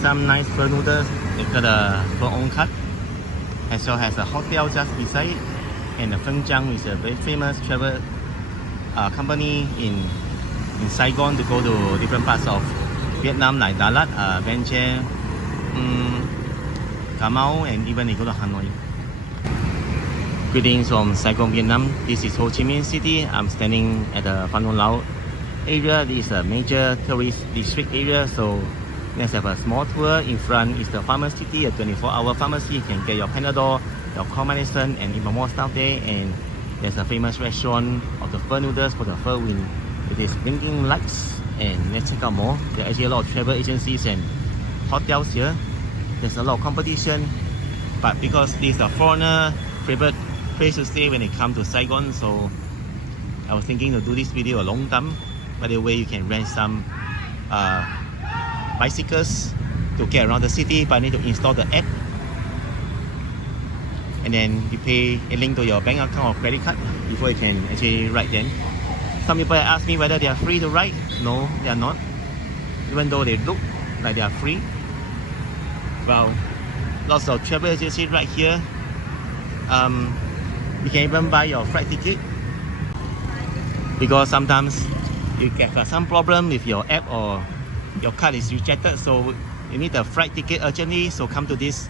some nice pho noodles. They've got a pho on cut, as well as a hotel just beside it. And the Pham Ngu is a very famous travel company in Saigon to go to different parts of Vietnam like Đà Lạt, Vientiane, Cà Mau, and even they go to Hanoi. Greetings from Saigon, Vietnam. This is Ho Chi Minh City. I'm standing at the Pham Ngu Lao area. This is a major tourist district area, so let's have a small tour. In front is the pharmacy, a 24-hour pharmacy. You can get your Panadol, your cold medicine, and even more stuff there. And there's a famous restaurant of the pho noodles for the pho with its blinking lights. And let's check out more. There are actually a lot of travel agencies and hotels here. There's a lot of competition, but because this is a foreigner favorite place to stay when they come to Saigon, so I was thinking to do this video a long time. By the way, you can rent some bicycles to get around the city, but need to install the app, and then you pay a link to your bank account or credit card before you can actually ride them. Some people ask me whether they are free to ride. No, they are not, even though they look like they are free. Well, lots of travel agencies right here. You can even buy your flight ticket, because sometimes you get some problem with your app or your card is rejected, so you need a flight ticket urgently. So come to this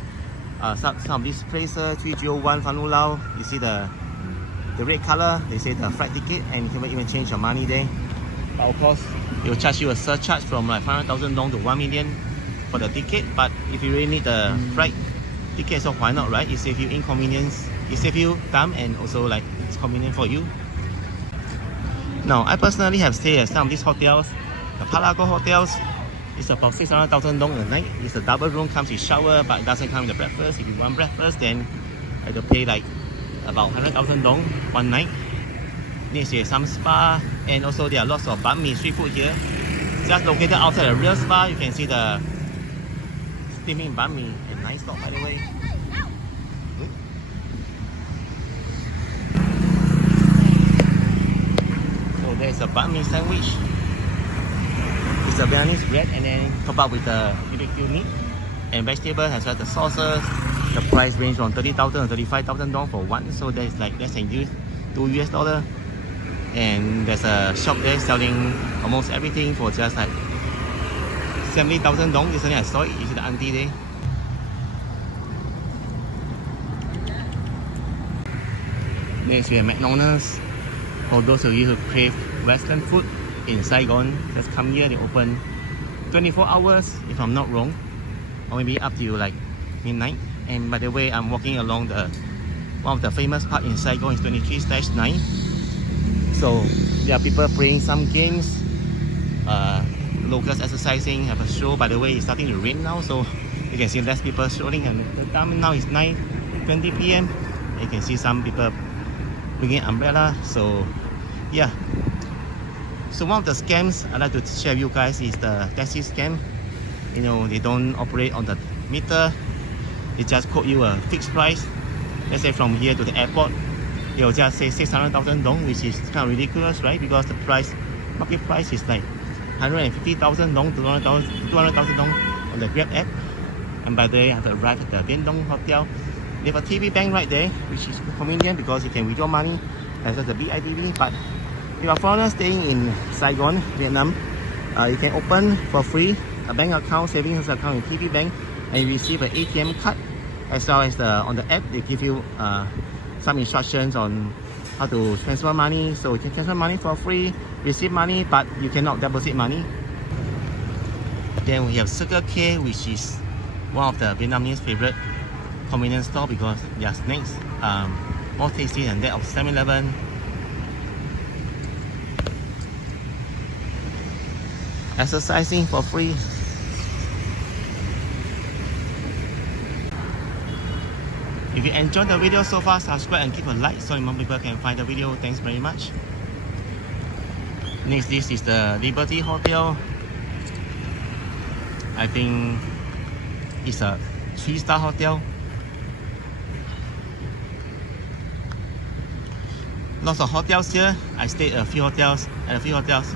some of these places. 301 Pham Ngu Lao. You see the red color, they say the flight ticket, and you can even change your money there. But of course, they will charge you a surcharge from like 500,000 dong to 1 million for the ticket. But if you really need the flight ticket, so why not, right? It saves you inconvenience, it saves you time, and also like it's convenient for you. Now, I personally have stayed at some of these hotels. The Palago hotels is about 600,000 dong a night. It's a double room, comes with shower, but it doesn't come with the breakfast. If you want breakfast, then I have to pay like about 100,000 dong one night. Next, there's some spa, and also there are lots of banh mi street food here. Just located outside the real spa, you can see the steaming banh mi. A nice spot, by the way. So there's a banh mi sandwich. It's a Vietnamese bread, and then top up with the BBQ meat and vegetables, as well as the sauces. The price range from 30,000 to 35,000 dong for one, so that is like less than $2 US. And there's a shop there selling almost everything for just like 70,000 dong. Recently I saw it. You see the auntie there. Next we have McDonald's. For those of you who crave Western food in Saigon, just come here. They open 24 hours if I'm not wrong, or maybe up to like midnight. And by the way, I'm walking along the one of the famous park in Saigon is 23/9. So there are people playing some games, locals exercising, have a show. By the way, it's starting to rain now, so you can see less people strolling, and the time now is 9:20 p.m. You can see some people bringing umbrella. So yeah. So one of the scams I'd like to share with you guys is the taxi scam. You know, they don't operate on the meter. They just quote you a fixed price. Let's say from here to the airport, they'll just say 600,000 dong, which is kind of ridiculous, right? Because the market price is like 150,000 dong to 200,000 dong on the Grab app. And by the way, I have to arrive at the Bien Dong Hotel. They have a TV bank right there, which is convenient because you can withdraw money as well as the BIDV. But if you are foreigners staying in Saigon, Vietnam, you can open for free a bank account, savings account in TV bank, and you receive an ATM card, as well as on the app they give you some instructions on how to transfer money. So you can transfer money for free, receive money, but you cannot deposit money. Then we have Circle K, which is one of the Vietnamese favorite convenience store because their snacks more tasty than that of 7-Eleven. Exercising for free. If you enjoyed the video so far, subscribe and give a like so more people can find the video. Thanks very much. Next, this is the Liberty Hotel. I think it's a 3-star hotel. Lots of hotels here. I stayed at a few hotels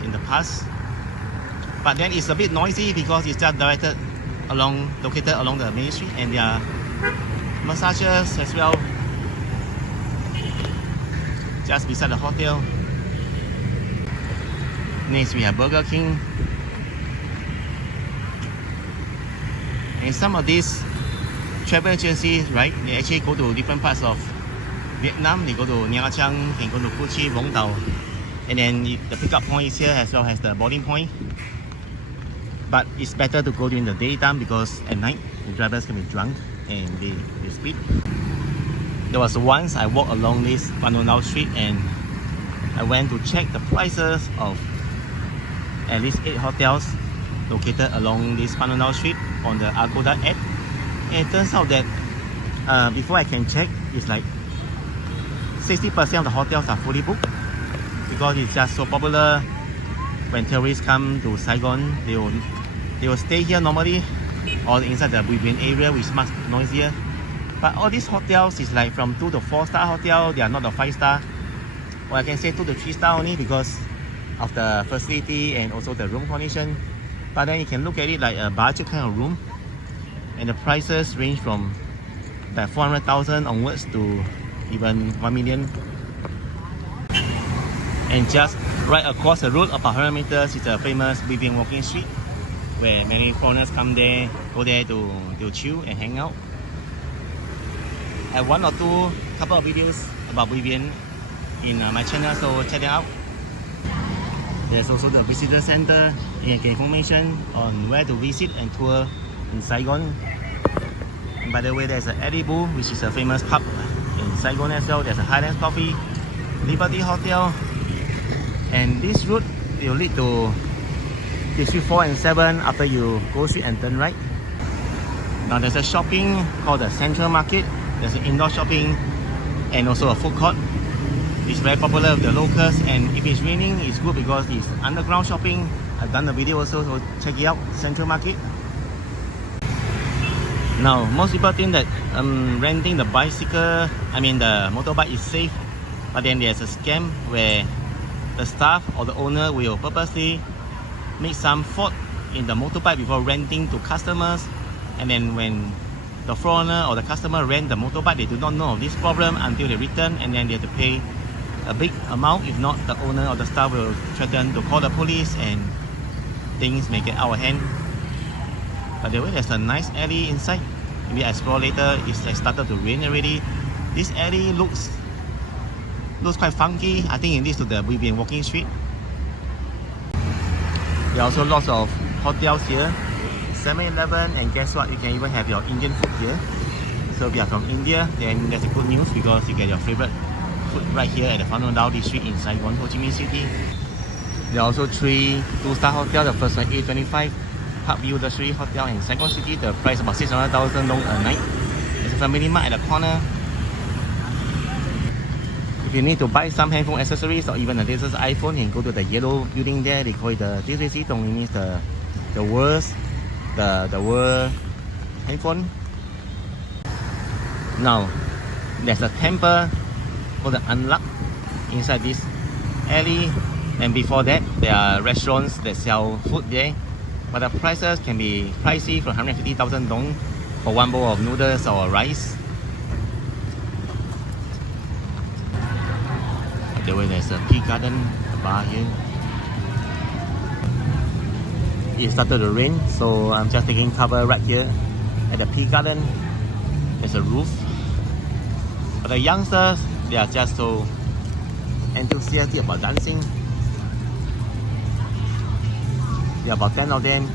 in the past. But then it's a bit noisy because it's just directed located along the main street, and there are massages as well just beside the hotel. Next we have Burger King. And some of these travel agencies, right, they actually go to different parts of Vietnam. They go to Nha Trang, can go to Ho Chi Minh City, and then the pickup point is here as well as the boarding point. But it's better to go during the daytime because at night the drivers can be drunk and they speed. There was once I walked along this Pham Ngu Lao street and I went to check the prices of at least 8 hotels located along this Pham Ngu Lao street on the Agoda app. And it turns out that before I can check, it's like 60% of the hotels are fully booked because it's just so popular. When tourists come to Saigon, they will stay here normally or inside the Vivian area, which is much noisier. But all these hotels is like from 2 to 4 star hotel. They are not the 5 star. Or I can say 2 to 3 star only because of the facility and also the room condition. But then you can look at it like a budget kind of room, and the prices range from like 400,000 onwards to even 1 million. And just right across the road, about 100 meters, is a famous Vivian walking street where many foreigners go there to chill and hang out. I have 1 or 2 couple of videos about Vivian in my channel, so check it out. There's also the visitor center. You can get information on where to visit and tour in Saigon. And by the way, there's an Edible, which is a famous pub in Saigon as well. There's a Highlands Coffee, Liberty Hotel, and this route will lead to District 4 and 7 after you go straight and turn right. Now there's a shopping called the Central Market. There's an indoor shopping and also a food court. It's very popular with the locals, and if it's raining, it's good because it's underground shopping. I've done the video also, so check it out, Central Market. Now, most people think that renting the the motorbike is safe, but then there's a scam where the staff or the owner will purposely make some fault in the motorbike before renting to customers, and then when the foreigner or the customer rent the motorbike, they do not know of this problem until they return, and then they have to pay a big amount. If not, the owner or the staff will threaten to call the police and things may get out of hand. By the way, there's a nice alley inside. Maybe I explore later. It's like started to rain already. This alley looks quite funky. I think it leads to the Vivian walking street. There are also lots of hotels here, 7-Eleven, and guess what? You can even have your Indian food here. So if you are from India, then that's a good news because you get your favorite food right here at the Pham Ngu Lao district in Saigon, Ho Chi Minh City. There are also 3 2-star hotels. The first one A25 Parkview Luxury Hotel in Saigon City. The price about 600,000 dong a night. There's a family mart at the corner. If you need to buy some handphone accessories or even the latest iPhone, you can go to the yellow building there. They call it the DCC Dong. It means the world handphone. Now, there's a temple called the Unluck inside this alley, and before that there are restaurants that sell food there, but the prices can be pricey, from 150,000 dong for 1 bowl of noodles or rice. By the way, there's a tea garden, a bar here. It started to rain, so I'm just taking cover right here at the tea garden. There's a roof, but the youngsters, they are just so enthusiastic about dancing. There are about 10 of them